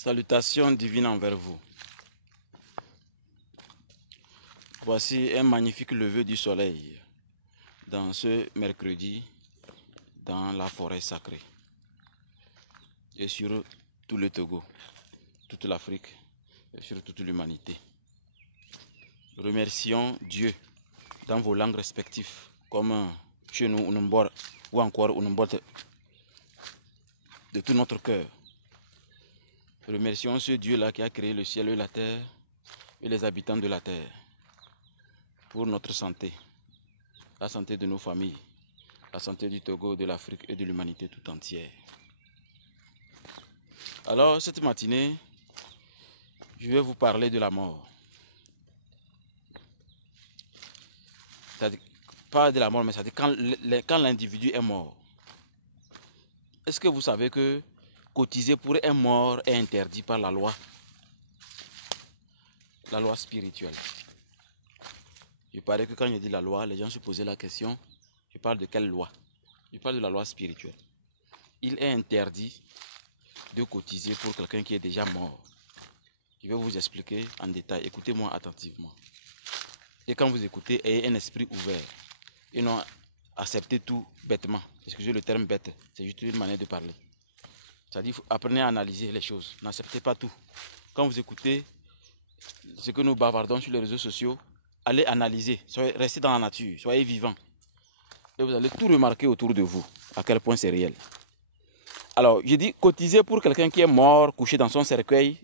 Salutations divines envers vous. Voici un magnifique lever du soleil dans ce mercredi dans la forêt sacrée et sur tout le Togo, toute l'Afrique et sur toute l'humanité. Remercions Dieu dans vos langues respectives comme chez nous Unumbor ou encore Unumbote de tout notre cœur. Remercions ce Dieu-là qui a créé le ciel et la terre et les habitants de la terre pour notre santé, la santé de nos familles, la santé du Togo, de l'Afrique et de l'humanité tout entière. Alors, cette matinée, je vais vous parler de la mort. C'est-à-dire, pas de la mort, mais c'est-à-dire quand l'individu est mort. Est-ce que vous savez que cotiser pour un mort est interdit par la loi spirituelle? Il paraît que quand je dis la loi, les gens se posaient la question, je parle de quelle loi? Je parle de la loi spirituelle. Il est interdit de cotiser pour quelqu'un qui est déjà mort. Je vais vous expliquer en détail. Écoutez-moi attentivement. Et quand vous écoutez, ayez un esprit ouvert. Et non acceptez tout bêtement. Excusez le terme bête, c'est juste une manière de parler. C'est-à-dire, apprenez à analyser les choses. N'acceptez pas tout. Quand vous écoutez ce que nous bavardons sur les réseaux sociaux, allez analyser. Restez dans la nature. Soyez vivant. Et vous allez tout remarquer autour de vous. À quel point c'est réel. Alors, je dis cotiser pour quelqu'un qui est mort, couché dans son cercueil,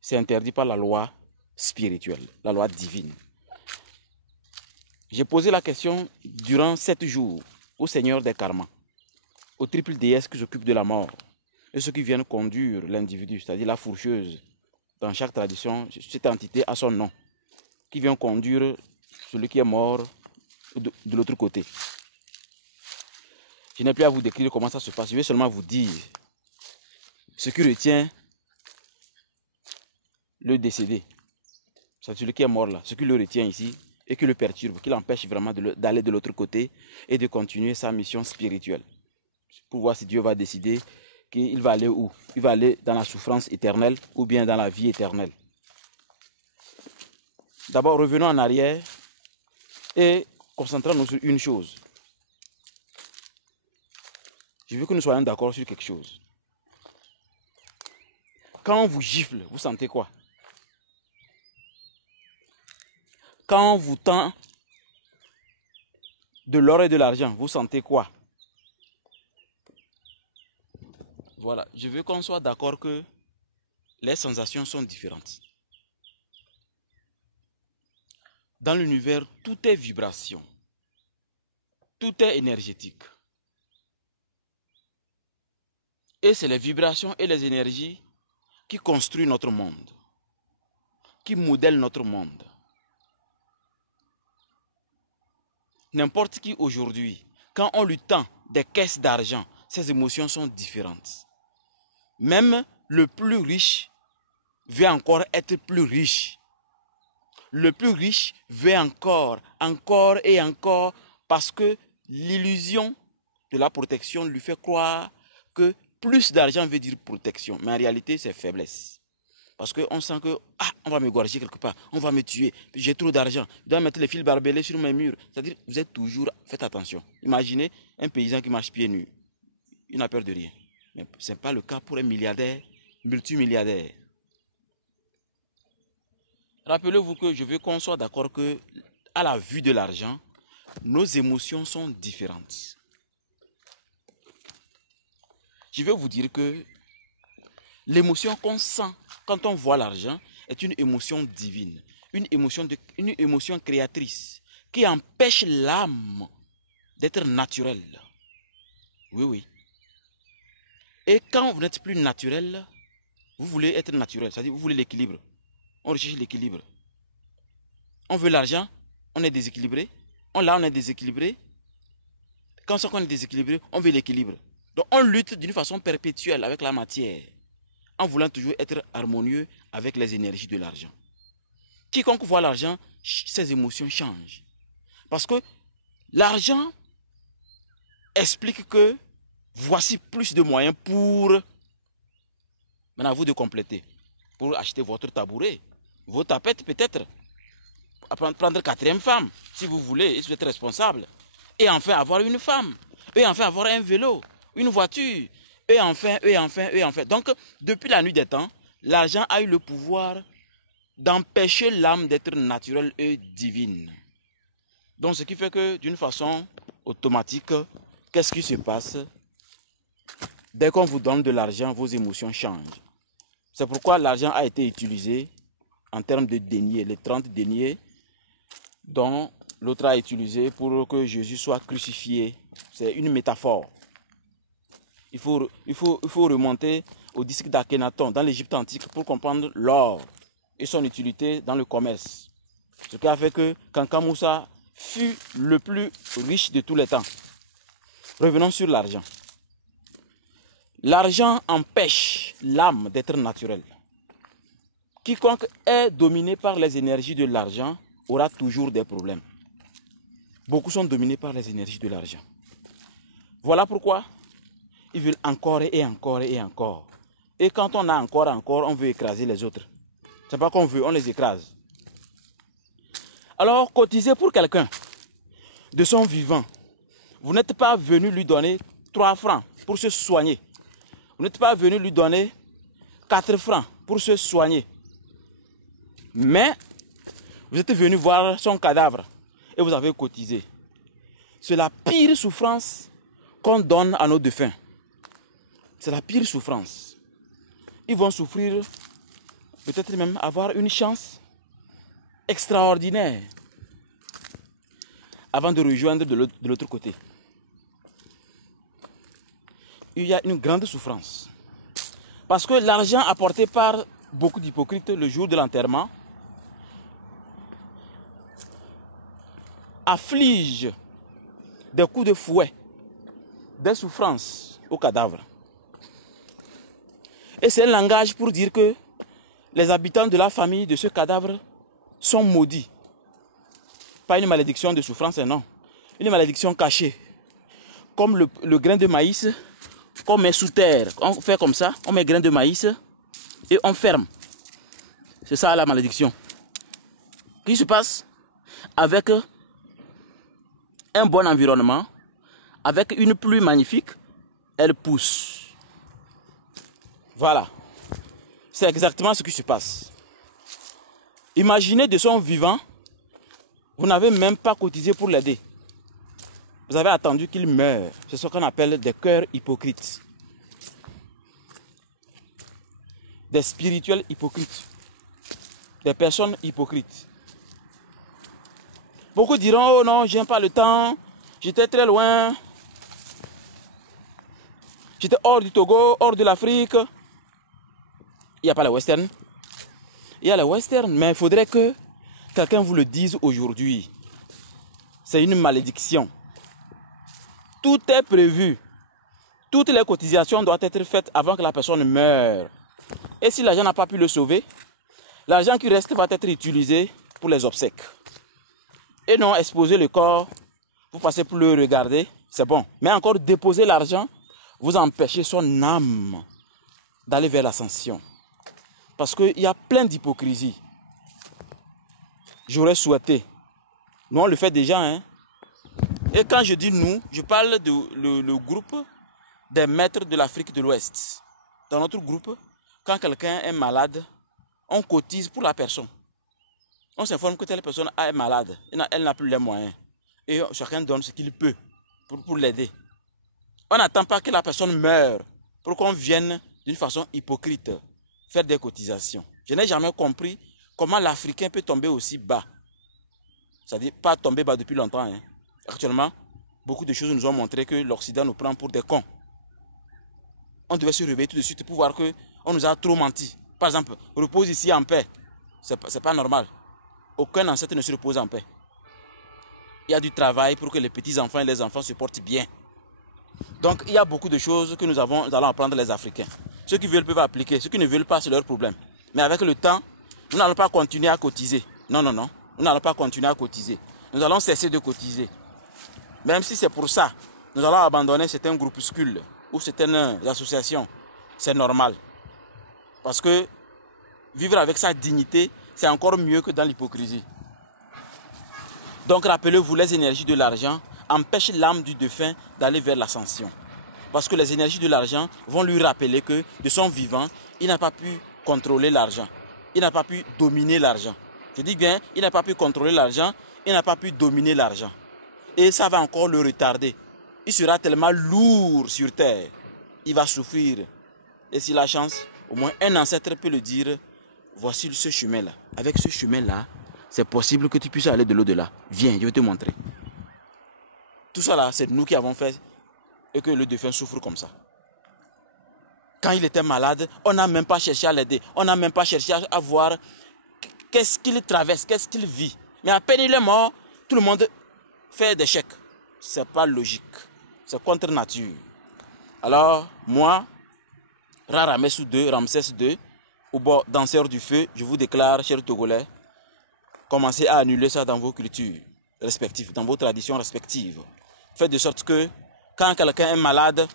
c'est interdit par la loi spirituelle, la loi divine. J'ai posé la question durant 7 jours au Seigneur des Karmas, aux triples déesses qui s'occupent de la mort et ceux qui viennent conduire l'individu, c'est-à-dire la fourcheuse. Dans chaque tradition, cette entité a son nom, qui vient conduire celui qui est mort de l'autre côté. Je n'ai plus à vous décrire comment ça se passe, je vais seulement vous dire ce qui retient le décédé, c'est celui qui est mort là, ce qui le retient ici et qui le perturbe, qui l'empêche vraiment d'aller de l'autre côté et de continuer sa mission spirituelle. Pour voir si Dieu va décider qu'il va aller où. Il va aller dans la souffrance éternelle ou bien dans la vie éternelle. D'abord, revenons en arrière et concentrons-nous sur une chose. Je veux que nous soyons d'accord sur quelque chose. Quand on vous gifle, vous sentez quoi? Quand on vous tend de l'or et de l'argent, vous sentez quoi? Voilà, je veux qu'on soit d'accord que les sensations sont différentes. Dans l'univers, tout est vibration. Tout est énergétique. Et c'est les vibrations et les énergies qui construisent notre monde, qui modèlent notre monde. N'importe qui aujourd'hui, quand on lui tend des caisses d'argent, ses émotions sont différentes. Même le plus riche veut encore être plus riche. Le plus riche veut encore et encore, parce que l'illusion de la protection lui fait croire que plus d'argent veut dire protection. Mais en réalité, c'est faiblesse. Parce qu'on sent que, on va me gorger quelque part, on va me tuer, j'ai trop d'argent, je dois mettre les fils barbelés sur mes murs. C'est-à-dire, vous êtes toujours, faites attention. Imaginez un paysan qui marche pieds nus. Il n'a peur de rien. Mais ce n'est pas le cas pour un milliardaire, multimilliardaire. Rappelez-vous que je veux qu'on soit d'accord que, à la vue de l'argent, nos émotions sont différentes. Je vais vous dire que l'émotion qu'on sent quand on voit l'argent est une émotion divine, une émotion créatrice qui empêche l'âme d'être naturelle. Oui, oui. Et quand vous n'êtes plus naturel, vous voulez être naturel, c'est-à-dire vous voulez l'équilibre. On recherche l'équilibre. On veut l'argent, on est déséquilibré. On est déséquilibré. Quand on sent qu'on est déséquilibré, on veut l'équilibre. Donc on lutte d'une façon perpétuelle avec la matière, en voulant toujours être harmonieux avec les énergies de l'argent. Quiconque voit l'argent, ses émotions changent. Parce que l'argent explique que voici plus de moyens pour Maintenant, à vous de compléter pour acheter votre tabouret, vos tapettes peut-être, prendre 4e femme, si vous voulez, et si vous êtes responsable. Et enfin avoir une femme, et enfin avoir un vélo, une voiture, et enfin. Donc, depuis la nuit des temps, l'argent a eu le pouvoir d'empêcher l'âme d'être naturelle et divine. Donc, ce qui fait que d'une façon automatique, qu'est-ce qui se passe? Dès qu'on vous donne de l'argent, vos émotions changent. C'est pourquoi l'argent a été utilisé en termes de deniers, les 30 deniers dont l'autre a utilisé pour que Jésus soit crucifié. C'est une métaphore. Il faut remonter au district d'Akhenaton, dans l'Égypte antique, pour comprendre l'or et son utilité dans le commerce. Ce qui a fait que Kanka Moussa fut le plus riche de tous les temps. Revenons sur l'argent. L'argent empêche l'âme d'être naturelle. Quiconque est dominé par les énergies de l'argent aura toujours des problèmes. Beaucoup sont dominés par les énergies de l'argent. Voilà pourquoi ils veulent encore et encore et encore. Et quand on a encore, on veut écraser les autres. C'est pas qu'on veut, on les écrase. Alors, cotisez pour quelqu'un de son vivant. Vous n'êtes pas venu lui donner 3 francs pour se soigner. Vous n'êtes pas venu lui donner 4 francs pour se soigner. Mais vous êtes venu voir son cadavre et vous avez cotisé. C'est la pire souffrance qu'on donne à nos défunts. C'est la pire souffrance. Ils vont souffrir, peut-être même avoir une chance extraordinaire avant de rejoindre de l'autre côté. Il y a une grande souffrance. Parce que l'argent apporté par beaucoup d'hypocrites le jour de l'enterrement afflige des coups de fouet, des souffrances au cadavre. Et c'est un langage pour dire que les habitants de la famille de ce cadavre sont maudits. Pas une malédiction de souffrance, non. Une malédiction cachée. Comme le grain de maïs qu'on met sous terre. On fait comme ça, on met grain de maïs et on ferme. C'est ça la malédiction. Qu'est-ce qui se passe? Avec un bon environnement, avec une pluie magnifique, elle pousse. Voilà. C'est exactement ce qui se passe. Imaginez de son vivant, vous n'avez même pas cotisé pour l'aider. Vous avez attendu qu'il meure. C'est ce qu'on appelle des cœurs hypocrites. Des spirituels hypocrites. Des personnes hypocrites. Beaucoup diront, oh non, je n'ai pas le temps, j'étais très loin, j'étais hors du Togo, hors de l'Afrique. Il n'y a pas la western. Il y a la western, mais il faudrait que quelqu'un vous le dise aujourd'hui. C'est une malédiction. Tout est prévu. Toutes les cotisations doivent être faites avant que la personne meure. Et si l'argent n'a pas pu le sauver, l'argent qui reste va être utilisé pour les obsèques. Et non exposer le corps, vous passez pour le regarder, c'est bon. Mais encore déposer l'argent, vous empêchez son âme d'aller vers l'ascension. Parce qu'il y a plein d'hypocrisie. J'aurais souhaité. Nous, on le fait déjà. Hein? Et quand je dis nous, je parle de le groupe des maîtres de l'Afrique de l'Ouest. Dans notre groupe, quand quelqu'un est malade, on cotise pour la personne. On s'informe que telle personne est malade. Elle n'a plus les moyens. Et chacun donne ce qu'il peut pour l'aider. On n'attend pas que la personne meure pour qu'on vienne d'une façon hypocrite faire des cotisations. Je n'ai jamais compris comment l'Africain peut tomber aussi bas. C'est-à-dire pas tomber bas depuis longtemps. Hein. Actuellement, beaucoup de choses nous ont montré que l'Occident nous prend pour des cons. On devait se réveiller tout de suite pour voir qu'on nous a trop menti. Par exemple, repose ici en paix. C'est pas normal. Aucun ancêtre ne se repose en paix. Il y a du travail pour que les petits-enfants et les enfants se portent bien. Donc, il y a beaucoup de choses que nous allons apprendre les Africains. Ceux qui veulent peuvent appliquer. Ceux qui ne veulent pas, c'est leur problème. Mais avec le temps, nous n'allons pas continuer à cotiser. Non, non, non. Nous n'allons pas continuer à cotiser. Nous allons cesser de cotiser. Même si c'est pour ça, nous allons abandonner certains groupuscules ou certaines associations. C'est normal. Parce que vivre avec sa dignité, c'est encore mieux que dans l'hypocrisie. Donc rappelez-vous, les énergies de l'argent empêchent l'âme du défunt d'aller vers l'ascension. Parce que les énergies de l'argent vont lui rappeler que de son vivant, il n'a pas pu contrôler l'argent. Il n'a pas pu dominer l'argent. Je dis bien, il n'a pas pu contrôler l'argent, il n'a pas pu dominer l'argent. Et ça va encore le retarder. Il sera tellement lourd sur terre. Il va souffrir. Et s'il a chance, au moins un ancêtre peut le dire, voici ce chemin-là. Avec ce chemin-là, c'est possible que tu puisses aller de l'au-delà. Viens, je vais te montrer. Tout ça là, c'est nous qui avons fait et que le défunt souffre comme ça. Quand il était malade, on n'a même pas cherché à l'aider. On n'a même pas cherché à voir qu'est-ce qu'il traverse, qu'est-ce qu'il vit. Mais à peine il est mort, tout le monde fait des chèques. Ce n'est pas logique. C'est contre nature. Alors, moi, Ramsès II, ou bon, danseur du feu, je vous déclare, chers Togolais, commencez à annuler ça dans vos cultures respectives, dans vos traditions respectives. Faites de sorte que, quand quelqu'un est malade,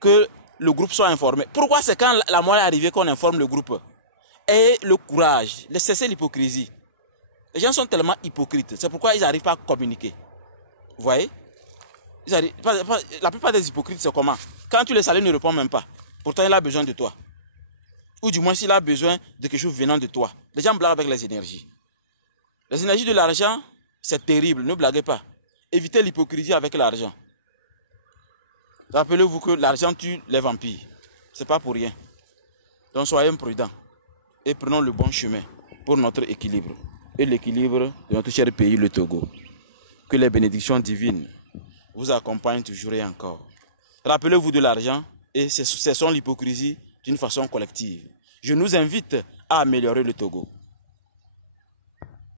que le groupe soit informé. Pourquoi c'est quand la mort est arrivée qu'on informe le groupe? Et le courage, cesser l'hypocrisie. Les gens sont tellement hypocrites, c'est pourquoi ils n'arrivent pas à communiquer. Vous voyez? La plupart des hypocrites, c'est comment? Quand tu les salues, il ne répond même pas. Pourtant, il a besoin de toi. Ou du moins, s'il a besoin de quelque chose venant de toi. Les gens blaguent avec les énergies. Les énergies de l'argent, c'est terrible, ne blaguez pas. Évitez l'hypocrisie avec l'argent. Rappelez-vous que l'argent tue les vampires. Ce n'est pas pour rien. Donc soyez prudents et prenons le bon chemin pour notre équilibre et l'équilibre de notre cher pays, le Togo. Que les bénédictions divines vous accompagnent toujours et encore. Rappelez-vous de l'argent et cessons l'hypocrisie d'une façon collective. Je nous invite à améliorer le Togo.